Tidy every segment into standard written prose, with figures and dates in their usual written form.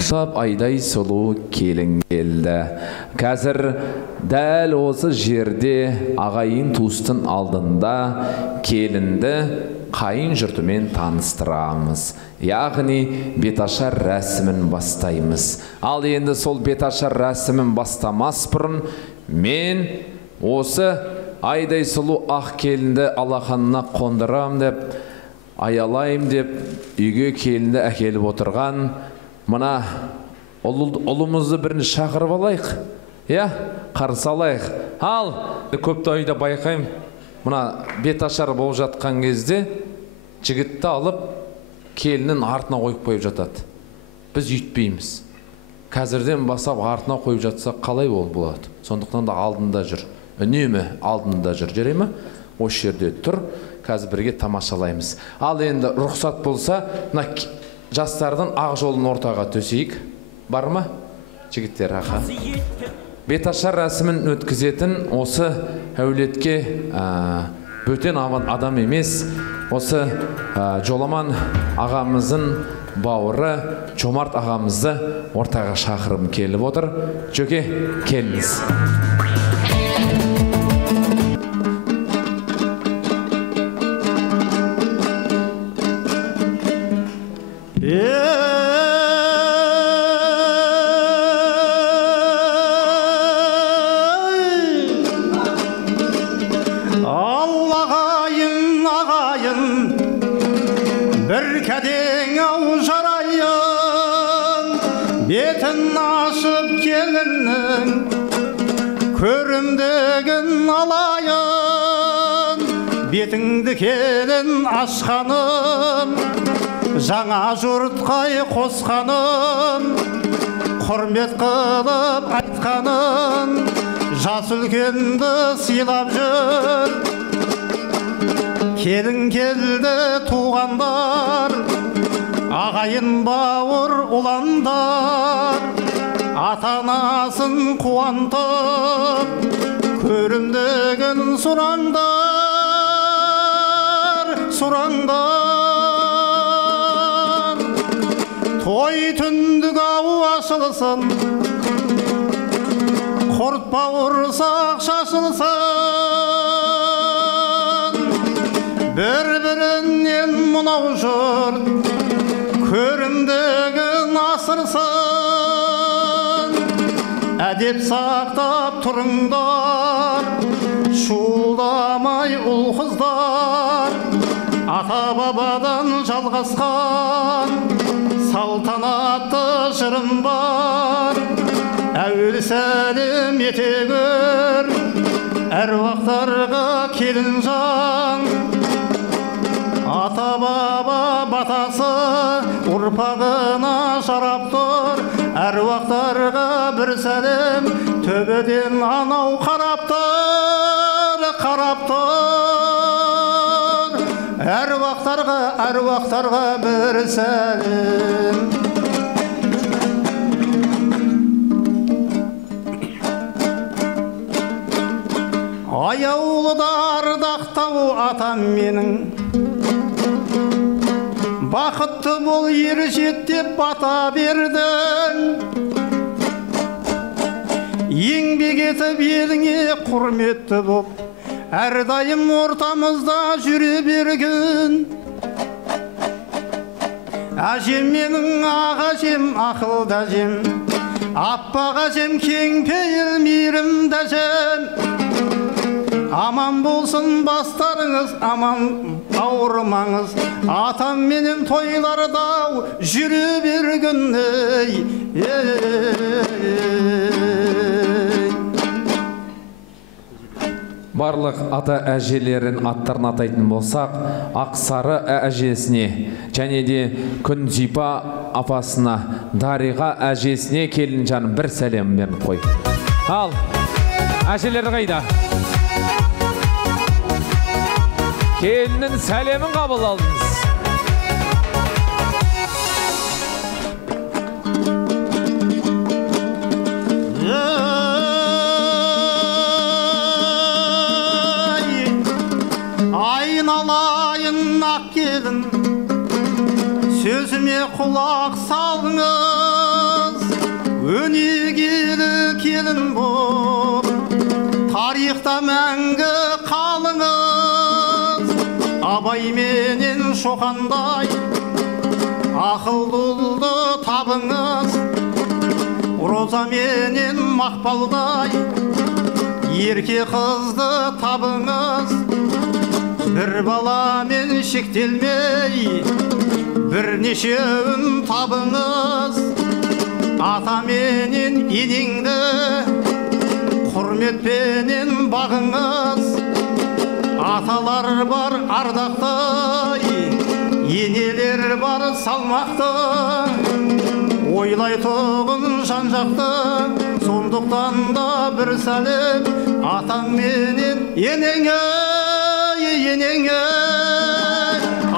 Шап айдай сұлу келін келді. Қазір дәл осы жерде ағайын туыстың алдында келінді қайын жұртымен таныстырамыз. Яғни беташар рәсімін бастаймыз. Ал енді сол беташар рәсімін бастамас бұрын мен осы айдай сұлу ақ келінді алақанына қондырам деп, аялайым деп, үйге келінді әкеліп отырған мына ұлымызды бірінші шақырып алайық. Қарсы алайық. Ал, көпті ойда байқайым, мына беташар болып жатқан кезде жігітті алып келіннің артына қойып қойып жатады. Біз үйтпейміз. Қазірден басап артына қойып жатсақ қалай болады? Сондықтан да алдында жүр. Үнемі алдында жүр. Жарай ма? Осы жерде тұр. Қазір бірге тамашалаймыз. Ал енді рұқсат болса, жастардың ақ жолын ортаға төсейік. Бар ма? Жігіттер, аға. Беташар рәсімін өткізетін осы әулетке бөтен адам емес, осы Жоламан ағамыздың бауыры Жомарт ағамызды ортаға шақырым келіп отыр. Жөке, келіңіз. Бетін ашып келіннің көрімдігін алайын, бетіңді келін ашқаным, жаңа жұртқай қосқаным, құрмет қылып айтқаным, жас үлкенді сыйлап жүр. Келін келді туғандар, ағайын бауыр ұландар, ата-анасын қуантып, көрімдігін сұраңдар. Той түндік ау ашылсын, құрт бауырсақ шашылсын. Бір-бірінен мұнау жұрт көрімдігін асырсын. Әдеп сақтап тұрыңдар, шуламай ұл қыздар, ата-бабадан жалғасқан салтанатты жырым бар. Әуелі сәлем ете көр, әруақтарға келін жан. Ата-баба батасы ұрпағына жарап тұр, әруақтарға бір сәлем, төбеден анау қарап тұр. Әруақтарға бір сәлем. Аяулы ардақтау атам менің, бақытты бол ер жет деп бата бердің. Еңбек етіп еліңе құрметті боп, әрдайым ортамызда жүре берген. Әжем менің ағажем, ақылды әжем, аппақ әжем, кең пейіл мейірімді әжем. Аман болсын бастарыңыз, аман ауырмаңыз, атам менен тойларда жүре берген. Барлық ата әжелерін аттарын атайтын болсақ, Ақсары әжесіне және де Күнзипа апасына, Дариға әжесіне келін жаным бір сәлем беріп қой. Ал, әжелер қайда? Келіннің сәлемін қабыл алдыңыз. Айналайын ақ келін, сөзіме құлақ салыңыз. өнегелі келін боп тарихта мәңгі қалыңыз, Абай менен Шоқандай ақылдылды табыңыз, Роза менен Мақпалдай ерке қызды табыңыз. Bir balaмен шектелмей бірнешеуін табыңыз. Ата менен енеңді құрметпенен бағыңыз. Аталар бар ардақты, енелер бар салмақты, ойлайтұғын жан-жақты. Сондықтан да бір сәлем атаң менен енеңе, енеңе,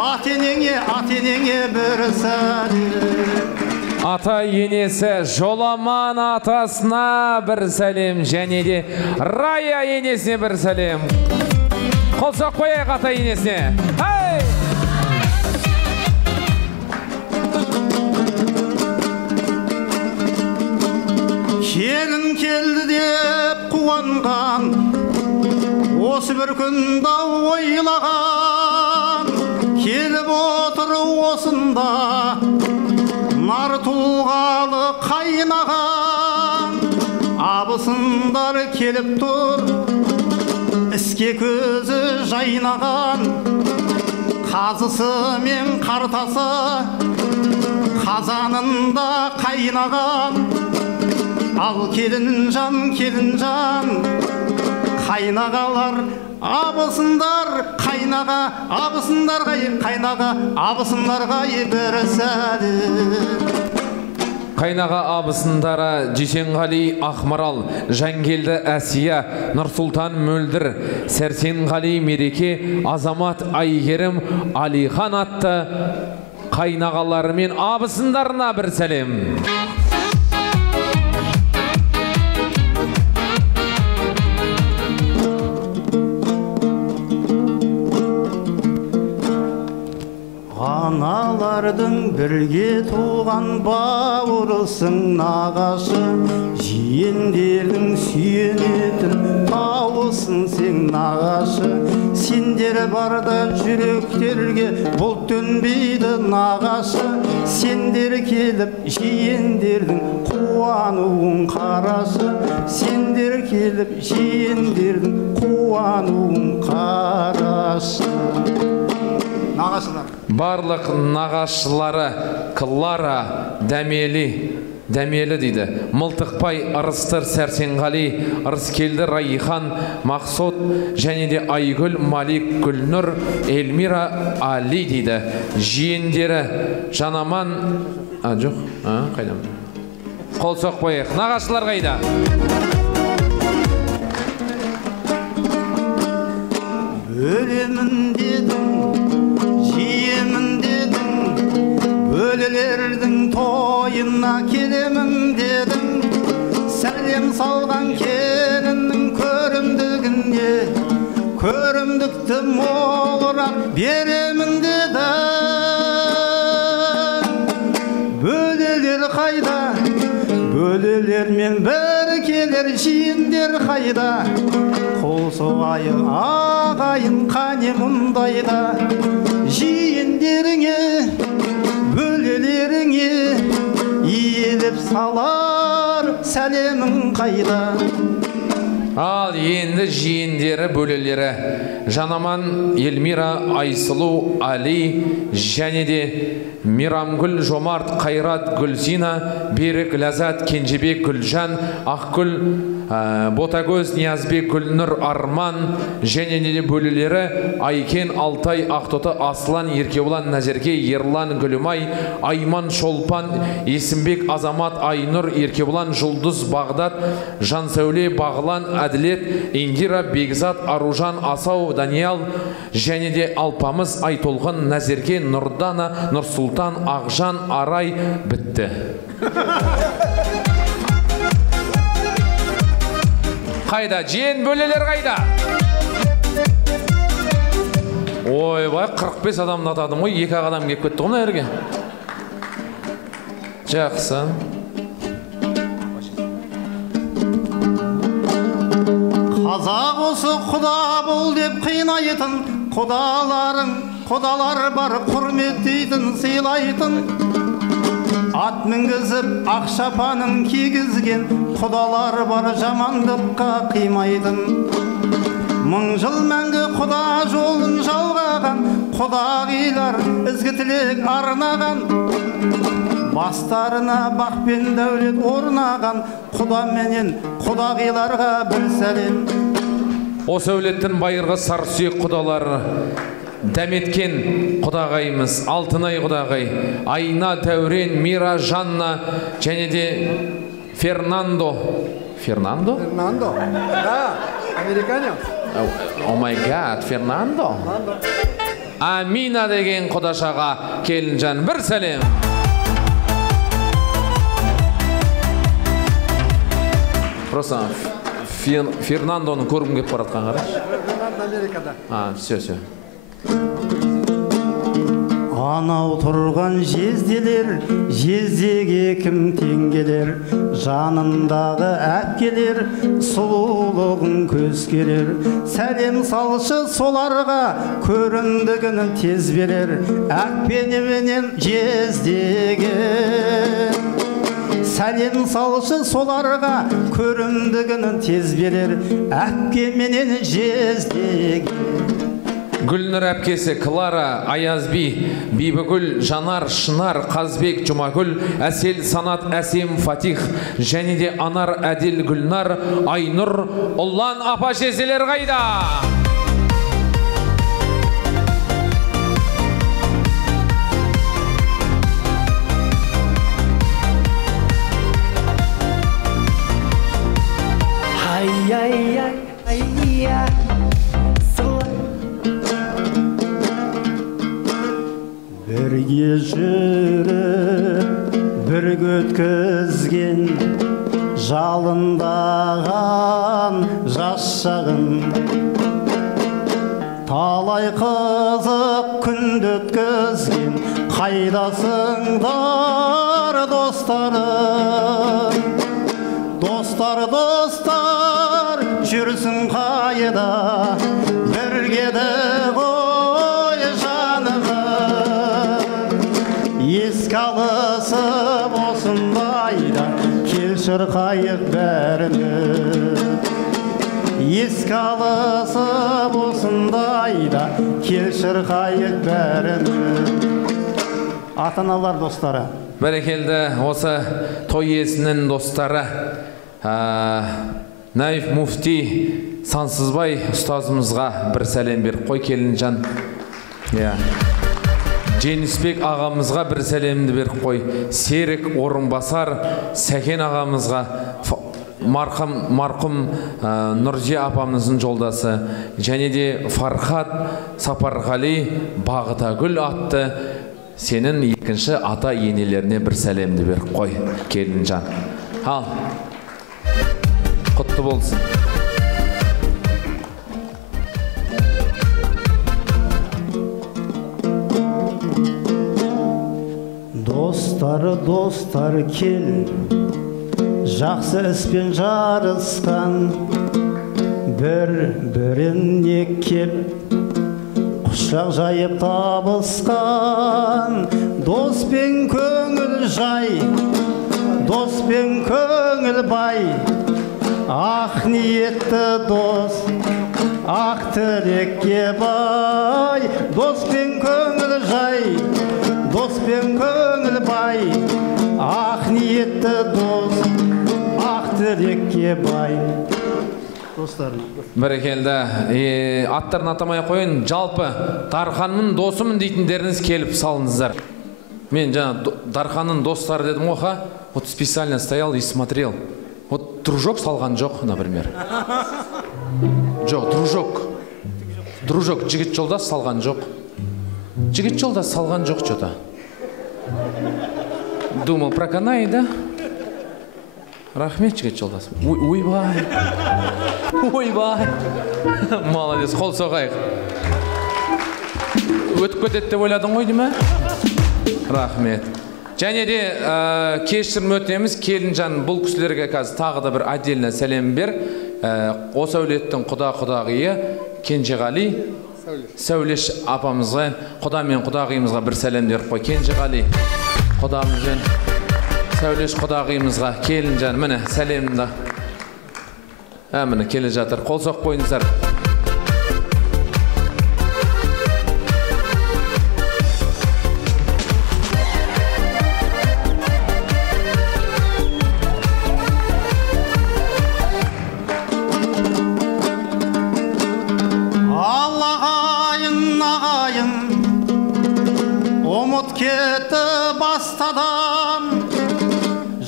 ат-енеңе бір сәлем. Ата енесі Жоламан атасына бір сәлем, және де Рая енесіне бір сәлем. Қол соқ қояйық ата енесіне. Келін келді деп қуанған, осы бір күнді ойлаған. Келіп отыр осында нар тұлғалы қайнаған. Абысындар келіп тұр, іске көзі жайнаған. Қазысы мен қартасы қазанында қайнаған. Ал келін жан, қайнағалар, абысындар қайнаға, абысындар қайнаға, абысындарға бір сәлем. Қайнаға абысындары Дүйсенғали Ақмарал, Жангелді Әсия, Нұрсұлтан Мөлдір, Сәрсенғали Мереке, Азамат Айгерім, Алихан атты қайнағалары мен абысындарына бір сәлем. Аналардың бірге туған бауырысың нағашы, жиендердің сүйенетін тауысың сен нағашы. Сендер барда жүректерге бұлт төнбейді нағашы. Сендер келіп жиендердің қуануын қарашы. Сендер келіп жиендердің қуануын қарашы. Барлық нағашылары Клара, Дәмелі дейді. Мылтықпай, Ырыстыр, Сәрсенғали, Ырыскелді, Райхан, Мақсот, және де Айгүл, Малик, Гүлнұр, Эльмира, Али дейді. Жиендері Жанаман, жоқ, қайдам. Қол соқпайық. Нағашылар қайда? Өлемін дедің, өлелердің тойына келемін дедің. Сәлем салған келіннің көрімдігіне, көрімдікті молырақ беремін дедің. Бөлелер қайда, бөлелермен бір келер жиендер қайда. Қол соғайын ағайын қане мұндайда. Жиендеріңе, бөлелеріңе иеліп салар сәлемің қайда. Ал енді жиендері, бөлелері Жанаман, Эльмира, Айсылу, Али, және де Мирамгүл, Жомарт, Қайрат, Гүлзина, Берік, Ләзат, Кенжебек, Гүлжан, Ақгүл, Ботагөз, Ниязбек, Гүлнұр, Арман, және де бөлелері Айкен, Алтай, Ақтоты, Аслан, Еркебұлан, Назерке, Ерлан, Гүлімай, Айман, Шолпан, Есімбек, Азамат, Айнұр, Еркебұлан, Жұлдыз, Бағдат, Жансәуле, Бағлан, Әділет, Индира, Бекзат, Аружан, Асау, Даниял, және де Алпамыз, Айтолғын, Назерке, Нұрдана, Нұрсұлтан, Ақжан, Арай, бітті. Қайда? Жиен бөлелер қайда? Ой, бай, 45 адамды атадым ғой, 2 адам кеп кетті ғой мына жерге. Жақсы. қазақ осы құда бол деп қинайтын құдалар бар құрметтейтін сыйлайтын, ат мінгізіп ақ шапанын кигізген құдалар бар жамандыққа қимайтын. Мың жыл мәңгі құда жолын жалғаған құдағилар ізгі тілек арнаған, бастарына бақ пен дәулет орнаған құда менен құдағиларға бір сәлем. Осы әулеттің байырғы сарсүйек құдалар дәметкен құдағайымыз Алтынай құдағай, Айна, Дәурен, Мира, Жанна және де Фернандо, да, американец. О май гад, Фернандо. Амина деген құдашаға келінжан бір сәлем. Просто Фернандоны көргім кеп баратқан қараш. Фернандо Америкада. Все. Анау тұрған жездеге кім теңгелер, жанындағы әпкелер сұлулығын көз керер. Сәлем салшы соларға көрімдігін тез берер, әпкеменен жездеге. Сәлем салшы соларға көрімдігін тез берер, әпкеменен жездеге. Гүлнұр әпкесі Клара, Аязби, Бибігүл, Жанар, Шынар, Қазбек, Жұмагүл, Әсел, Санат, Әсем, Фатих және де Анар, Әдел, Гүлнар, Айнұр, Ұллан апа жезелер қайда? Бірге жүріп, бірге өткізген жалындаған жас шағын, талай қызық күнді өткізген қайдасыңдар достарым. Достар, жүрсің қайда, біргеді ғой жанығым. Еске алысып осындайда, келшір қайық бәріміз. Еске алысып осындайда, келшір қайық бәріміз. Ата-аналар достары. Бәрекелді, осы той иесінің достары Наиф Муфти Сансызбай ұстазымызға бір сәлем беріп қой келінжан. Женісбек ағамызға бір сәлемді беріп қой. Серік Орынбасар Сәкен ағамызға, марқұм Нұрзия апамыздың жолдасы, және де Фархат Сапарғали Бағытагүл атты сенің екінші ата енелеріне бір сәлемді беріп қой келінжан. Ал, құтты болсын. Достар кел, жақсы іспен жарысқан, бір-біріне кеп, құшақ жайып табысқан. Доспен көңіл жай, доспен көңіл бай, ақ ниетті дос, ақ тілекке бай. Доспен көңіл жай, доспен көңіл бай, ақ ниетті дос, ақ тілекке бай. Достарым. Бәрекелді, аттарын атамай қойын, жалпы Дарханның досымын дейтіндеріңіз келіп салыңыздар. Мен жаңа Дарханның достары дедім оға, вот специально стоял и смотрел. Вот дружок салған жоқ, например. Жоқ, дружок, жігіт жолдас салған жоқ. Жігіт жолдас салған жоқ что-то. Думал, проканай, да? Рахмет, жігіт жолдас. Ойбай. Молодец, қол соғайық. Өтіп кетеді деп ойладың ғой дейме? Рахмет. Және де кешірім өтінеміз, келінжан бұл кісілерге қазір тағы да бір отдельно сәлем бер. Осы әулеттің құдағиы Кенжеғали Сәулеш апамызға, құда мен құдағиымызға бір сәлем беріп қой. Кенжеғали құдамызбен Сәулеш құдағиымызға келінжан міне сәлемді. Міне келе жатыр. Қол соқ қойыңыздар.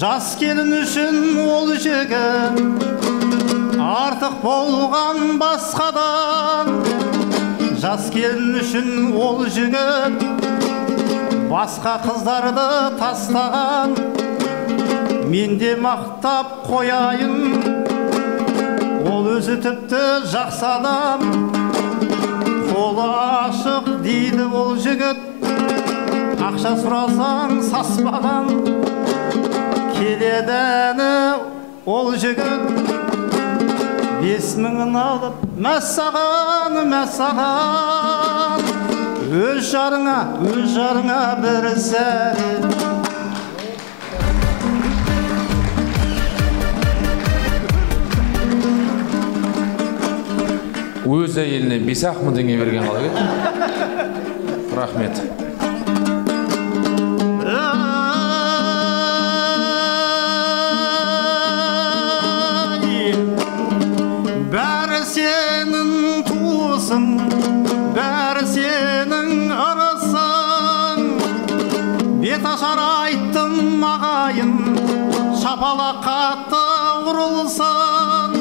Жас келін үшін ол жігіт артық болған басқадан. Жас келін үшін ол жігіт басқа қыздарды тастаған. Мен де мақтап қояйын, ол өзі тіпті жақсы адам. Қолы ашық дейді ол жігіт, ақша сұрасаң саспадан. Келедені ол жігіт 5.000 алып мәссаған, мәссаған. Өз жарыңа бір сәлем. Өз әйеліне 5.000 теңге берген қалай еді? Рахмет. Бәрі сенің туысың, бәрі сенің ырысың. Бет ашар айттым ағайын, шапалақ қатты ұрылсын.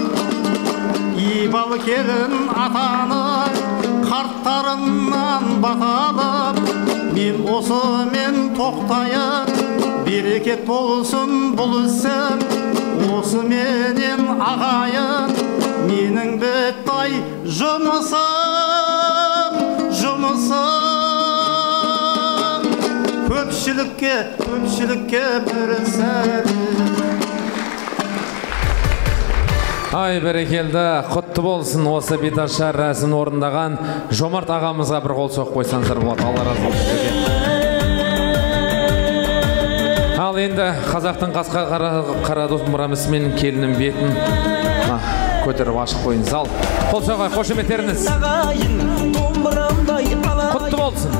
Ибалы келін атаны қарттарынан баталып, мен осымен тоқтайын, берекет болсын бұл ісім. Осы менен ағайын, менің біттай жұмысым. Көпшілікке бір сәлем. Ай, бәрекелді, құтты болсын осы беташар рәсімін орындаған Жомарт ағамызға бір қол соқ қойсаңыздар болады. Алла разы болсын. Ал енді қазақтың қасқа қара домбырамысымен келінім бетін көтеріп ашық қойыңыз. Ал қол соғай, қошеметтеріңіз құтты болсын.